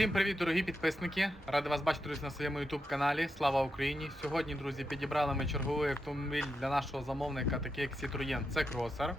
Всім привіт, дорогі підписники! Радий вас бачити друзі, на своєму YouTube каналі. Слава Україні! Сьогодні, друзі, підібрали ми черговий автомобіль для нашого замовника, такий як Citroën C-Crosser.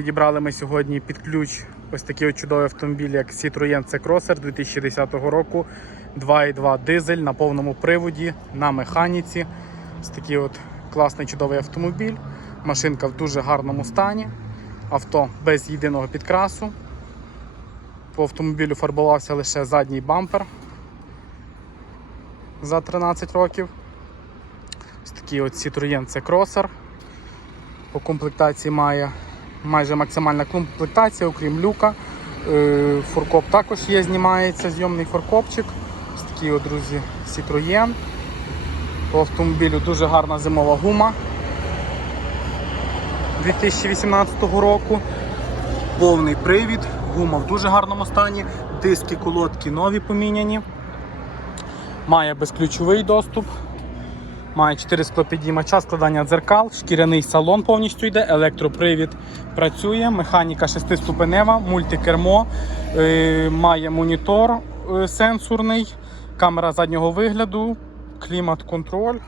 Підібрали ми сьогодні під ключ ось такий от чудовий автомобіль, як Citroën C-Crosser 2010 року. 2.2 дизель на повному приводі, на механіці. Ось такий от класний чудовий автомобіль. Машинка в дуже гарному стані. Авто без єдиного підкрасу. По автомобілю фарбувався лише задній бампер за 13 років. Ось такий от Citroën C-Crosser. По комплектації має майже максимальна комплектація, окрім люка. Е, Форкоп також є, знімається, зйомний форкопчик. Ось такий, от, друзі, Citroën. По автомобілю дуже гарна зимова гума 2018 року. Повний привід, гума в дуже гарному стані, диски, колодки нові поміняні. Має безключовий доступ. Має 4 склопідіймача, складання дзеркал, шкіряний салон повністю йде, електропривід працює, механіка 6-ступенева, мультикермо, е, має монітор е, сенсорний, камера заднього вигляду, клімат-контроль.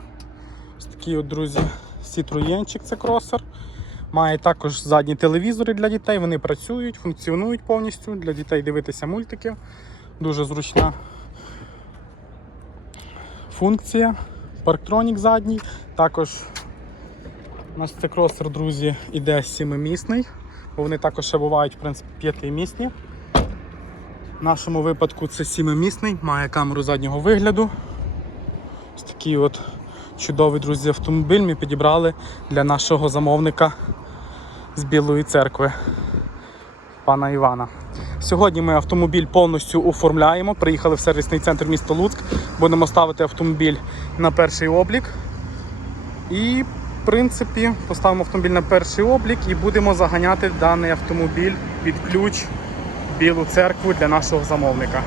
Ось такий от, друзі, Citroёnчик це кросер. Має також задні телевізори для дітей, вони працюють, функціонують повністю. Для дітей дивитися мультики. Дуже зручна функція. Парктронік задній. Також у нас це кросер, друзі, іде 7-місний, бо вони також ще бувають в принципі 5-місні. В нашому випадку це 7-місний, має камеру заднього вигляду. Ось такий от чудовий, друзі, автомобіль ми підібрали для нашого замовника з Білої церкви, пана Івана. Сьогодні ми автомобіль повністю оформляємо. Приїхали в сервісний центр міста Луцьк. Будемо ставити автомобіль на перший облік. І, в принципі, поставимо автомобіль на перший облік і будемо заганяти даний автомобіль під ключ Білу церкву для нашого замовника.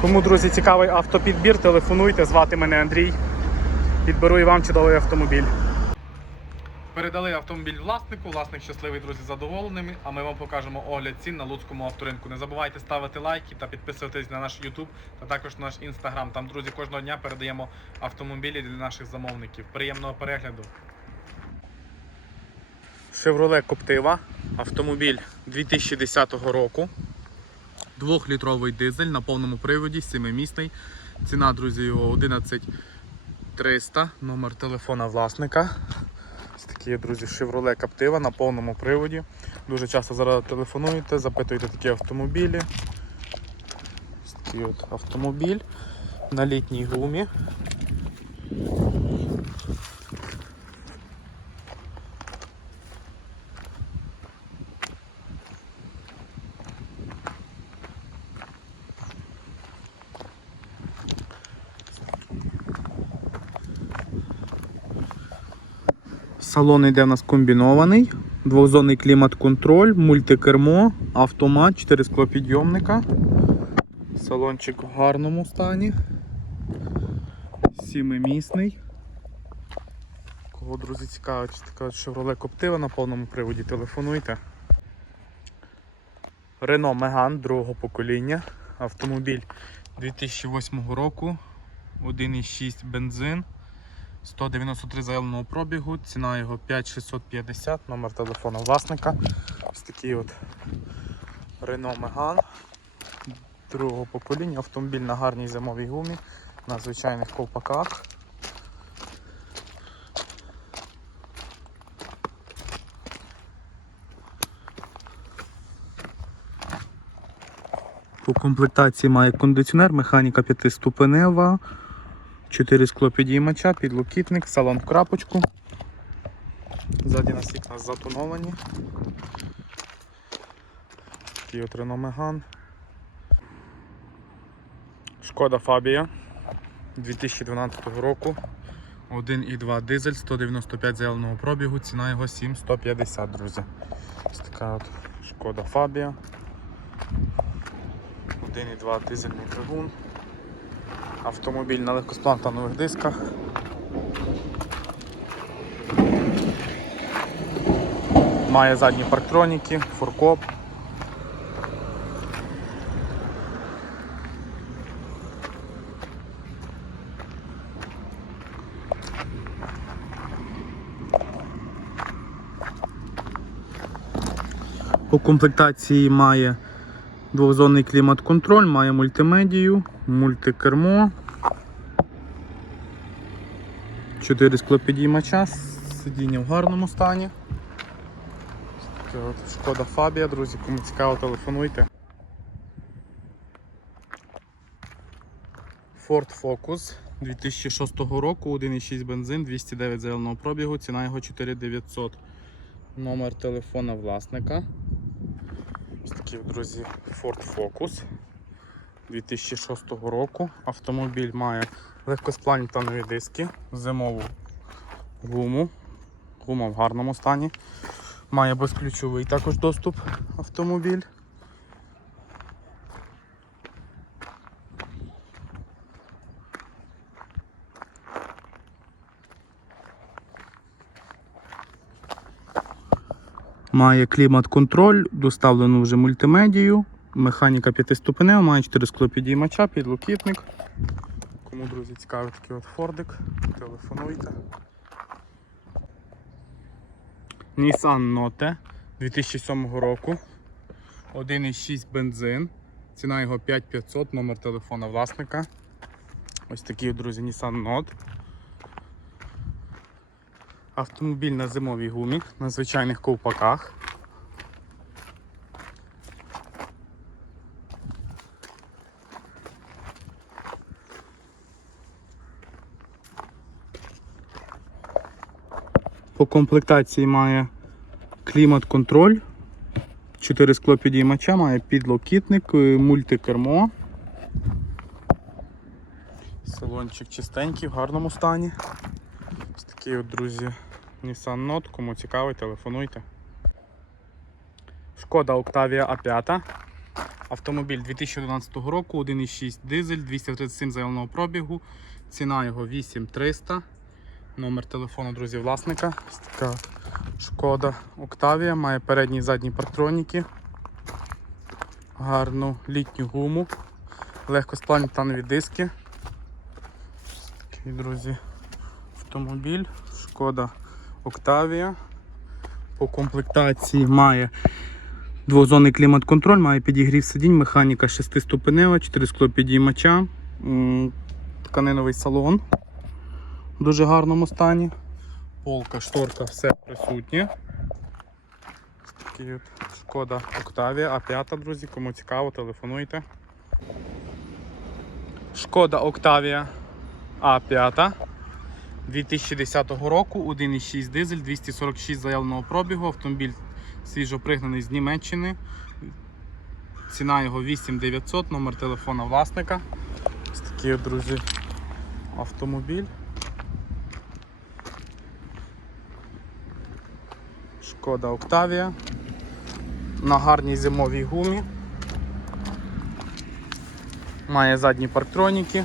Кому, друзі, цікавий автопідбір, телефонуйте, звати мене Андрій. Підберу і вам чудовий автомобіль. Передали автомобіль власнику, власник щасливий, друзі, задоволеними. А ми вам покажемо огляд цін на Луцькому авторинку. Не забувайте ставити лайки та підписуватись на наш YouTube та також на наш Instagram. Там, друзі, кожного дня передаємо автомобілі для наших замовників. Приємного перегляду. Chevrolet Captiva. Автомобіль 2010 року. Двохлітровий дизель на повному приводі, 7-місний. Ціна, друзі, його 11 300, номер телефона власника. Ось такі, друзі, Chevrolet Captiva на повному приводі. Дуже часто зараз телефонуєте, запитуєте такі автомобілі. Ось такий от автомобіль на літній гумі. Салон йде в нас комбінований, двохзонний клімат-контроль, мультикермо, автомат, 4 склопідйомника. Салончик в гарному стані. Сімимісний. Кого, друзі, цікавить, така Chevrolet Captiva на повному приводі, телефонуйте. Renault Megane другого покоління. Автомобіль 2008 року. 1,6 бензин. 193 заявленого пробігу, ціна його 5650, номер телефону власника. Ось такий от Renault Megane другого покоління, автомобіль на гарній зимовій гумі, на звичайних ковпаках. По комплектації має кондиціонер, механіка 5-ступенева, 4 склопідіймача, підлокітник, салон в крапочку. Ззаді нас вікна затоновані. Такий от. Шкода Фабія 2012 року. 1,2 дизель, 195 заявленого пробігу, ціна його 7150, друзі. Ось така от шкода Фабія. 1,2 дизельний двигун. Автомобіль на легкосплантанових дисках. Має задні парктроніки, фуркоп. По комплектації має двохзонний клімат-контроль, має мультимедію, мультикермо, 4 склопідіймача, сидіння в гарному стані. Шкода Фабія, друзі, кому цікаво, телефонуйте. Ford Focus 2006 року, 1,6 бензин, 209 заявленого пробігу, ціна його 4900. Номер телефона власника. Ось такий, друзі, Ford Focus 2006 року. Автомобіль має легкоспланітанові диски, зимову гуму. Гума в гарному стані. Має безключовий також доступ автомобіль. Має клімат-контроль, доставлену вже мультимедію, механіка п'ятиступенева, має 4 склопідіймача, підлокітник. Кому, друзі, цікавий такий от фордик, телефонуйте. Nissan Note 2007 року. 1,6 бензин. Ціна його 5500, номер телефона власника. Ось такий, друзі, Nissan Note. Автомобіль на зимовій гумі, на звичайних ковпаках. Комплектації має клімат-контроль, 4 склопідіймача, має підлокітник, е, мультикермо. Салончик чистенький, в гарному стані. Ось такий от, друзі, Nissan Note, кому цікавий, телефонуйте. Шкода Octavia A5. Автомобіль 2011 року, 1,6 дизель, 237 заявленого пробігу. Ціна його 8300. Номер телефону, друзі, власника. Така шкода Octavia, має передні і задні парктроніки. Гарну літню гуму, легкосплавні танові диски. Такий, друзі, автомобіль, шкода Octavia. По комплектації має двозонний клімат-контроль, має підігрів сидінь, механіка 6-ступенева, 4 склопідіймача, тканиновий салон в дуже гарному стані. Полка, шторка, все присутнє. Такий от шкода Octavia А5, друзі, кому цікаво, телефонуйте. Шкода Octavia А5 2010 року, 1,6 дизель, 246 заявленого пробігу. Автомобіль свіжо пригнаний з Німеччини. Ціна його 8900, номер телефона власника. Ось такий, друзі, автомобіль. Шкода Octavia. На гарній зимовій гумі. Має задні парктроніки.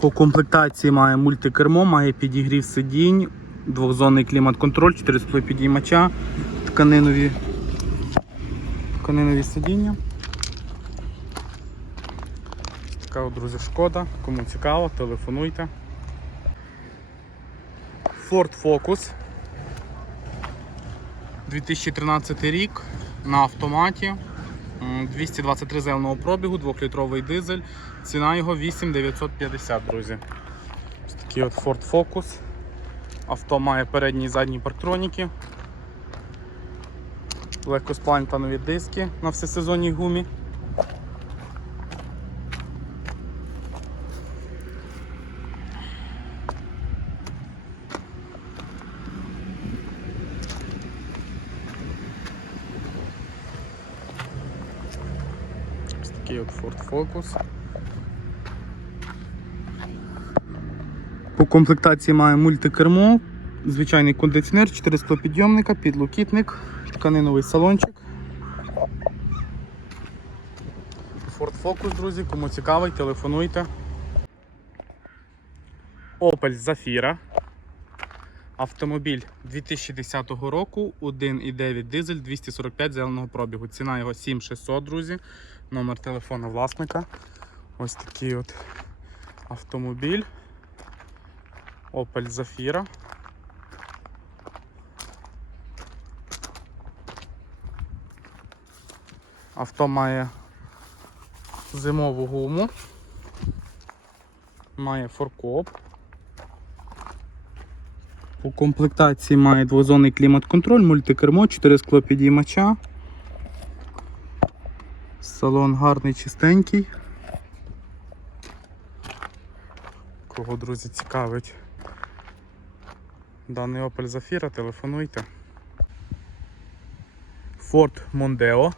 По комплектації має мультикермо, має підігрів сидінь, двохзонний клімат-контроль, 4 підіймача, тканинові, тканинові сидіння. Така, друзі, шкода. Кому цікаво, телефонуйте. Ford Focus. 2013 рік на автоматі. 223 зеленого пробігу, 2-літровий дизель. Ціна його 8950, друзі. Ось такий от Ford Focus. Авто має передні і задні парктроніки. Легкосплантанові диски на всесезонній гумі. Ось такий Focus. По комплектації має мультикермо, звичайний кондиціонер, 4 склопідйомника, підлокітник, тканиновий салончик. Ford Focus, друзі, кому цікавий, телефонуйте. Opel Zafira. Автомобіль 2010 року, 1,9 дизель, 245 зеленого пробігу. Ціна його 7600, друзі. Номер телефона власника. Ось такий от автомобіль. Opel Zafira. Авто має зимову гуму, має форкоп. У комплектації має двозонний клімат-контроль, мультикермо, 4 склопідіймача. Салон гарний, чистенький. Кого, друзі, цікавить даний Opel Zafira, телефонуйте. Ford Mondeo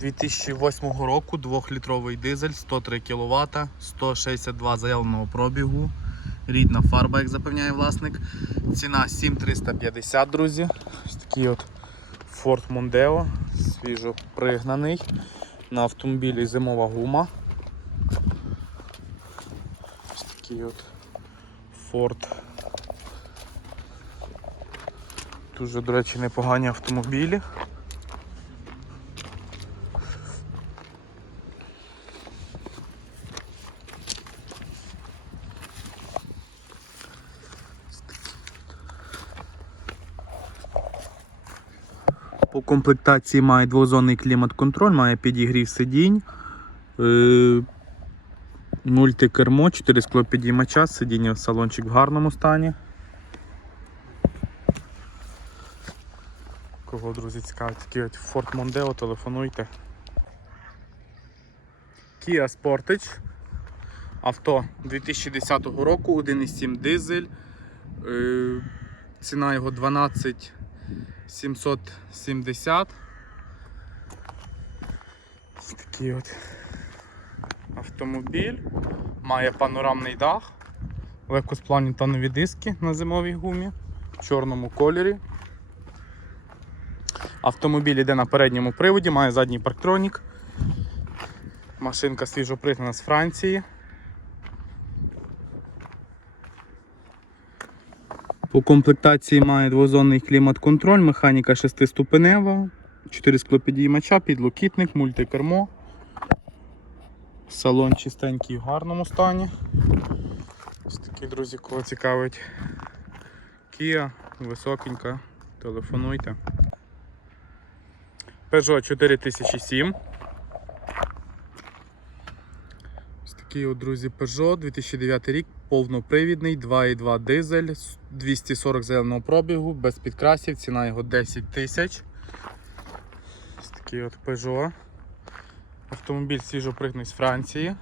2008 року 2-літровий дизель, 103 кВт, 162 заявленого пробігу. Рідна фарба, як запевняє власник. Ціна 7350, друзі. Ось такий от Ford Mondeo, свіжо пригнаний. На автомобілі зимова гума. Ось такий от Ford. Дуже, до речі, непогані автомобілі. Комплектації має двозонний клімат-контроль, має підігрів сидінь, е, мультикермо, 4 склопідіймача, сидіння в салончик в гарному стані. Кого, друзі, цікавить, такий от Ford Mondeo, телефонуйте. Kia Sportage. Авто 2010 року, 1,7 дизель. Е, Ціна його 12 770. Ось такий от автомобіль. Має панорамний дах, легкосплавні тонові диски на зимовій гумі в чорному кольорі. Автомобіль йде на передньому приводі, має задній парктронік. Машинка свіжо пригнана з Франції. По комплектації має двозонний клімат-контроль, механіка 6-ступенева, 4 склопідіймача, підлокітник, мультикермо. Салон чистенький в гарному стані. Ось такі, друзі, кого цікавить Kia, високенька, телефонуйте. Peugeot 4007. Ось такий от, друзі, Peugeot 2009 рік, повнопривідний, 2,2 дизель, 240 зеленого пробігу, без підкрасів, ціна його 10 тисяч. Ось такий от Peugeot. Автомобіль свіжопригнаний з Франції.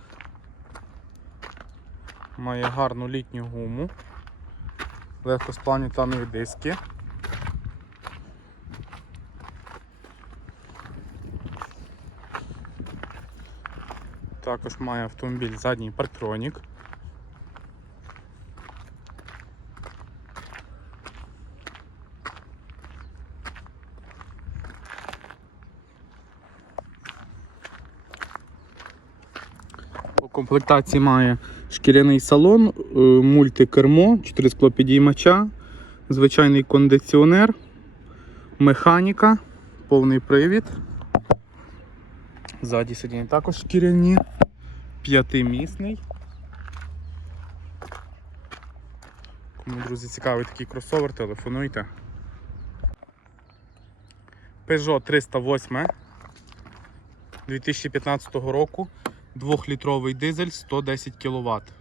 Має гарну літню гуму, легкосплавні танові диски. Також має автомобіль задній парктронік. По комплектації має шкіряний салон, е, мультикермо, 4 склопідіймача, звичайний кондиціонер, механіка, повний привід. Ззаді сидіння також шкіряні, п'ятимісний. Кому, друзі, цікавий такий кросовер, телефонуйте. Peugeot 308 2015 року. 2-літровий дизель 110 кВт.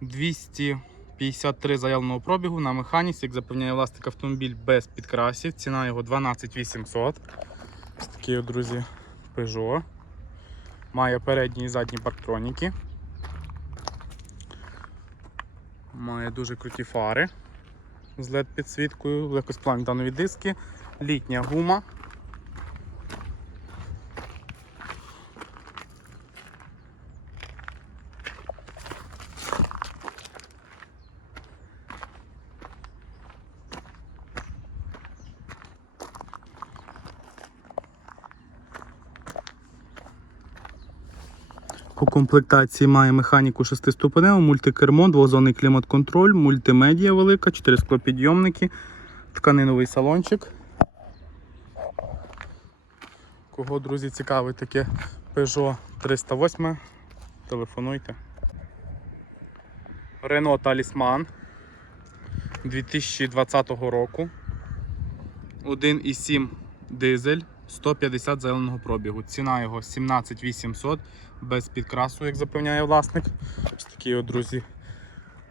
200 53 заявленого пробігу на механіці, як запевняє власник автомобіль без підкрасів. Ціна його 12 800. Ось такі, друзі, Peugeot. Має передні і задні парктроніки. Має дуже круті фари з LED підсвіткою, легкосплавні танові диски, літня гума. Комплектації має механіку 6-ступеневу, мультикермо, двозонний клімат-контроль, мультимедіа велика, 4 склопідйомники, тканиновий салончик. Кого, друзі, цікавить таке Peugeot 308, телефонуйте. Renault Talisman 2020 року. 1,7 дизель, 150 зеленого пробігу. Ціна його 17 800 без підкрасу, як запевняє власник. Ось такий от, друзі,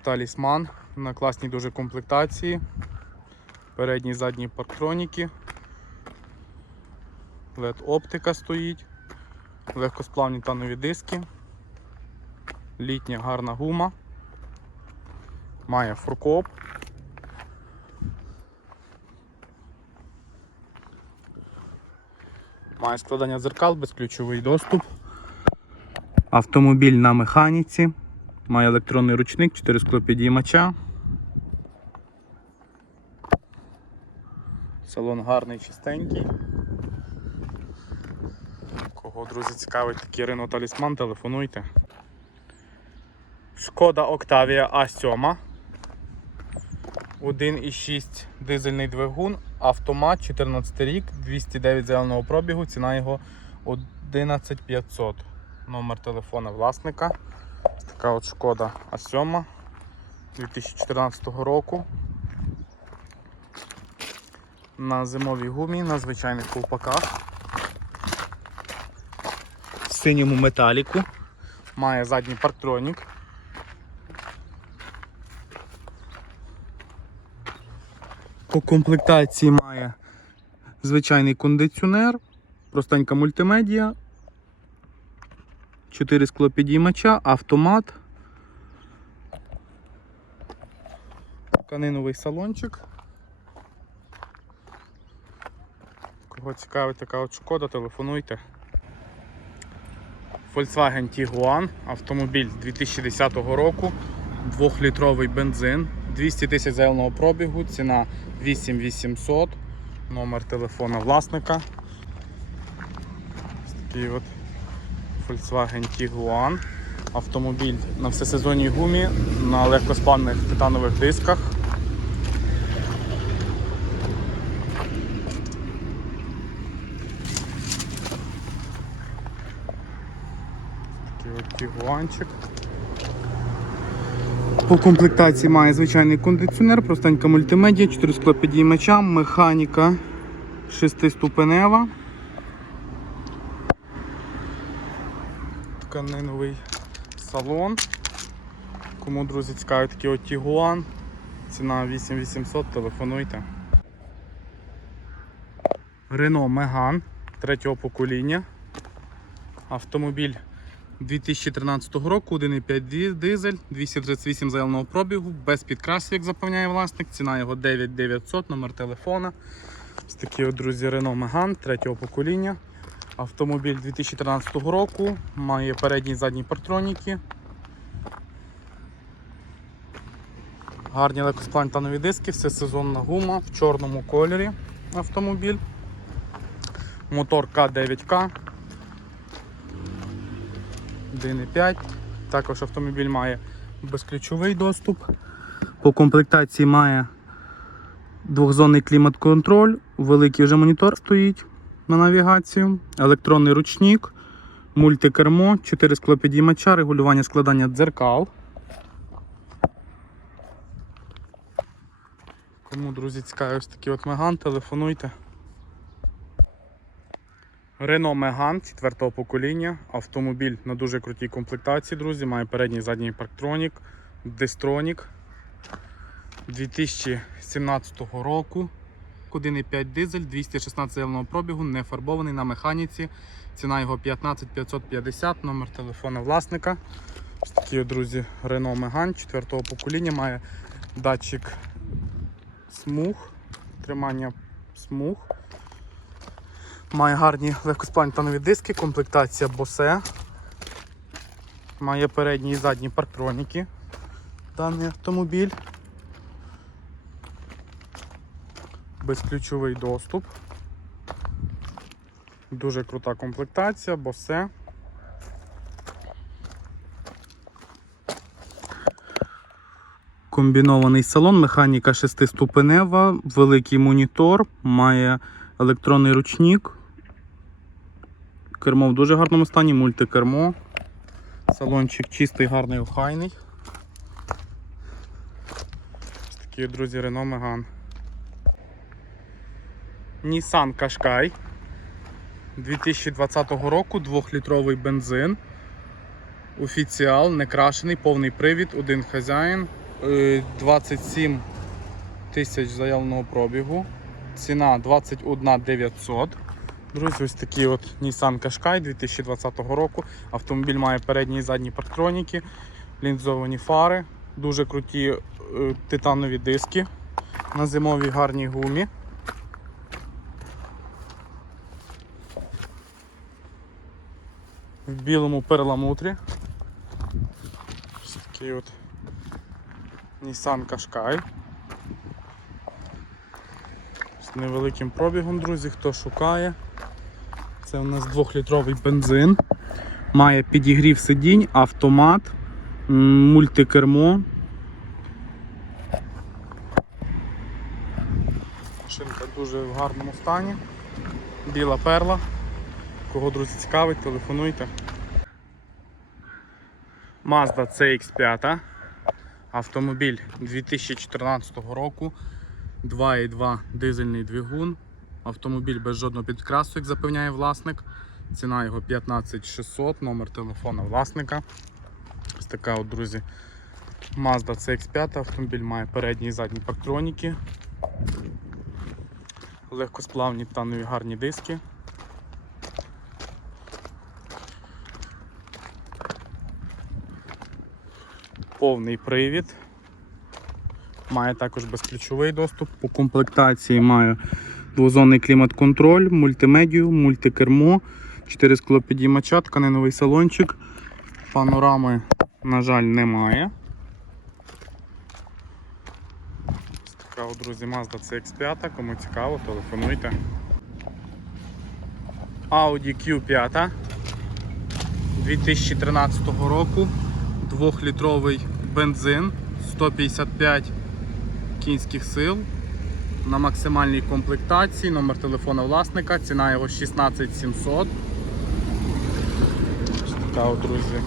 талісман на класній дуже комплектації. Передні і задні парктроніки. LED оптика стоїть, легкосплавні танові диски, літня гарна гума, має фуркоп. Має складання дзеркал, безключовий доступ. Автомобіль на механіці. Має електронний ручник, 4 склопідіймача. Салон гарний, чистенький. Кого, друзі, цікавить такий Renault Talisman, телефонуйте. Шкода Octavia A7. 1,6 дизельний двигун, автомат 14 рік, 209 зеленого пробігу, ціна його 11500. Номер телефона власника. Така от шкода А7 2014 року. На зимовій гумі, на звичайних ковпаках. В синьому металіку. Має задній парктронік. По комплектації має звичайний кондиціонер, простенька мультимедіа, 4 склопідіймача, автомат, тканиновий салончик. Кого цікавить така от шкода, телефонуйте. Volkswagen Tiguan, автомобіль 2010 року, 2-літровий бензин, 200 тисяч зеленого пробігу, ціна 8800, номер телефона власника. Ось такий от Volkswagen Tiguan. Автомобіль на всесезонній гумі, на легкоспанних титанових дисках. Такий от тігуанчик. По комплектації має звичайний кондиціонер, простенька мультимедіа, 4 склопідіймача, механіка 6-ступенева. Тканиновий салон. Кому, друзі, цікавить такий от Тігуан. Ціна 8800, телефонуйте. Renault Megane третього покоління. Автомобіль 2013 року, 1,5 дизель, 238 заявленого пробігу, без підкрасів, як запевняє власник. Ціна його 9900, номер телефона. Ось такий от, друзі, Renault Megane третього покоління. Автомобіль 2013 року, має передні і задні партроніки. Гарні легкосплантанові диски, все сезонна гума в чорному кольорі автомобіль. Мотор К9К. 1,5. Також автомобіль має безключовий доступ. По комплектації має двохзонний клімат-контроль, великий вже монітор стоїть на навігацію, електронний ручник, мультикермо, 4 склопідіймача, регулювання складання дзеркал. Кому, друзі, цікавий ось такий от Меган, телефонуйте. Renault Megane 4 покоління. Автомобіль на дуже крутій комплектації, друзі. Має передній і задній парктронік, дистронік. 2017 року. 1,5 дизель, 216 заявленого пробігу, не фарбований на механіці. Ціна його 15 550, номер телефона власника. Ось такі, друзі, Renault Megane 4 покоління має датчик смуг, тримання смуг. Має гарні легкосплавні танові диски, комплектація Bose. Має передні і задні парктроніки. Даний автомобіль. Безключовий доступ. Дуже крута комплектація, Bose. Комбінований салон, механіка шестиступенева, великий монітор, має електронний ручник. Кермо в дуже гарному стані, мультикермо. Салончик чистий, гарний, охайний. Ось такі, друзі, Renault Megane. Nissan Qashqai 2020 року, 2-літровий бензин. Офіціал, не крашений, повний привід, один хазяїн. Е, 27 тисяч заявленого пробігу. Ціна 21 900. Друзі, ось такий от Nissan Qashqai 2020 року. Автомобіль має передні і задні парктроніки, лінзовані фари, дуже круті е, титанові диски на зимовій гарній гумі. В білому перламутрі. Ось такий от Nissan Qashqai. З невеликим пробігом, друзі, хто шукає. Це у нас 2-літровий бензин. Має підігрів сидінь, автомат, мультикермо. Машинка дуже в гарному стані. Біла перла. Кого, друзі, цікавить, телефонуйте. Mazda CX5. Автомобіль 2014 року. 2,2 дизельний двигун. Автомобіль без жодного підкрасу, як запевняє власник. Ціна його 15600, номер телефона власника. Ось така от, друзі, Mazda CX5. Автомобіль має передні і задні парктроніки. Легкосплавні танові гарні диски. Повний привід. Має також безключовий доступ. По комплектації має двозонний клімат-контроль, мультимедію, мультикермо, 4 склопідіймача, тканиновий салончик. Панорами, на жаль, немає. Ось така, от, друзі, Mazda CX5. Кому цікаво, телефонуйте. Audi Q5 2013 року. 2-літровий бензин 155 кінських сил на максимальній комплектації, номер телефона власника, ціна його 16700. Ось така от, друзі.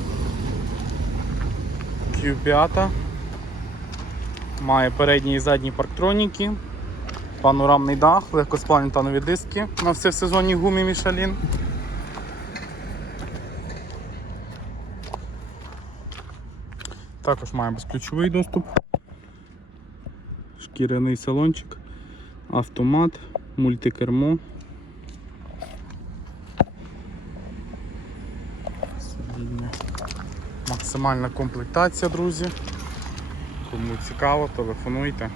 Q5. Має передні і задні парктроніки, панорамний дах, легкосплавні танові диски на всесезонній гумі Michelin. Також має безключовий доступ шкіряний салончик, автомат, мультикермо. Сидіння. Максимальна комплектація, друзі. Кому цікаво, телефонуйте.